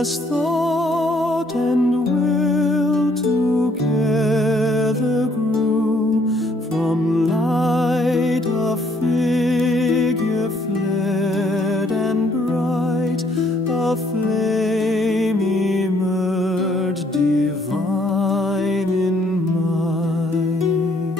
as thought and will together grew, from light a figure fled, and bright a flame emerged, divine in might.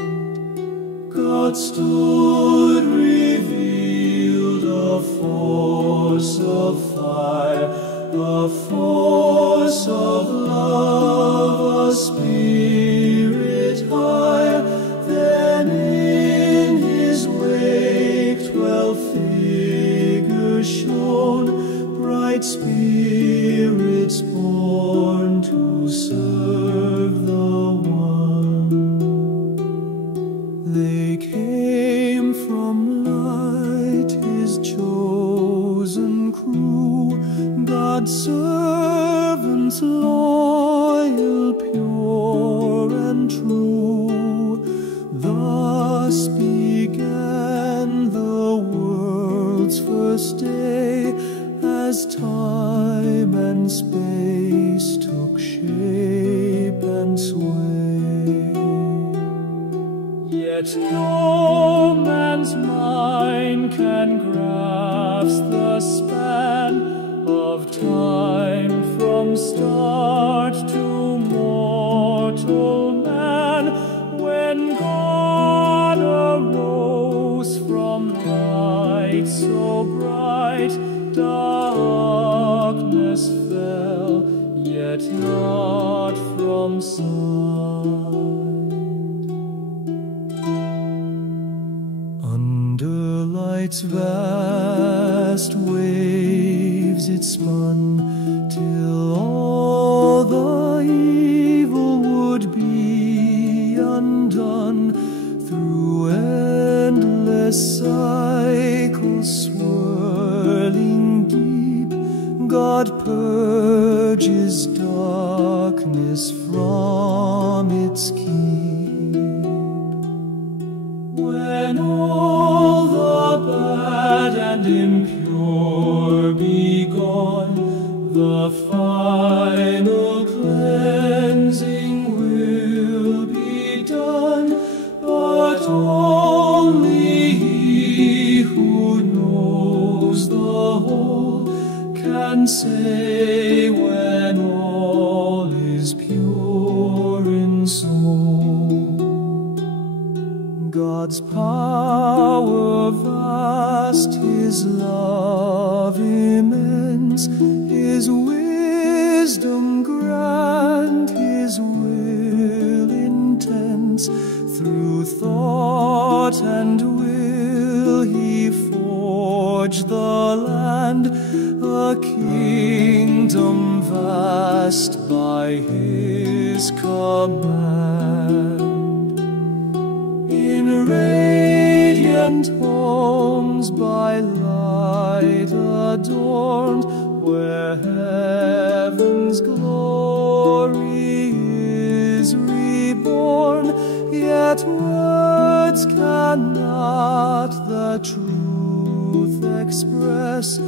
God stood revealed, a force of fire, a force of love, a spirit higher. Then in his wake 12 figures shone, bright spirits born to serve the One. They came from light, his chosen crew, God's servants loyal, pure and true. Thus began the world's first day, as time and space took shape and sway. Yet no man's mind can grasp the span of time, from start to mortal man, when God arose from light so bright. Darkness fell, yet not from sight. Under light's vast waves it spun, till all the evil would be undone. Through endless cycles swirling deep, God purges darkness from its keep. When all the bad and impure be gone, the final cleansing will be done. But only he who knows the whole can say when all is pure in soul. God's power vast, his love immense, his wisdom grand, his will intense. Through thought and will he forged the land, a kingdom vast by his command. In radiant homes by light adorned, where heaven's glory is reborn, yet words cannot the truth express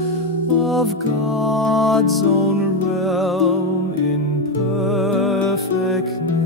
of God's own realm in perfectness.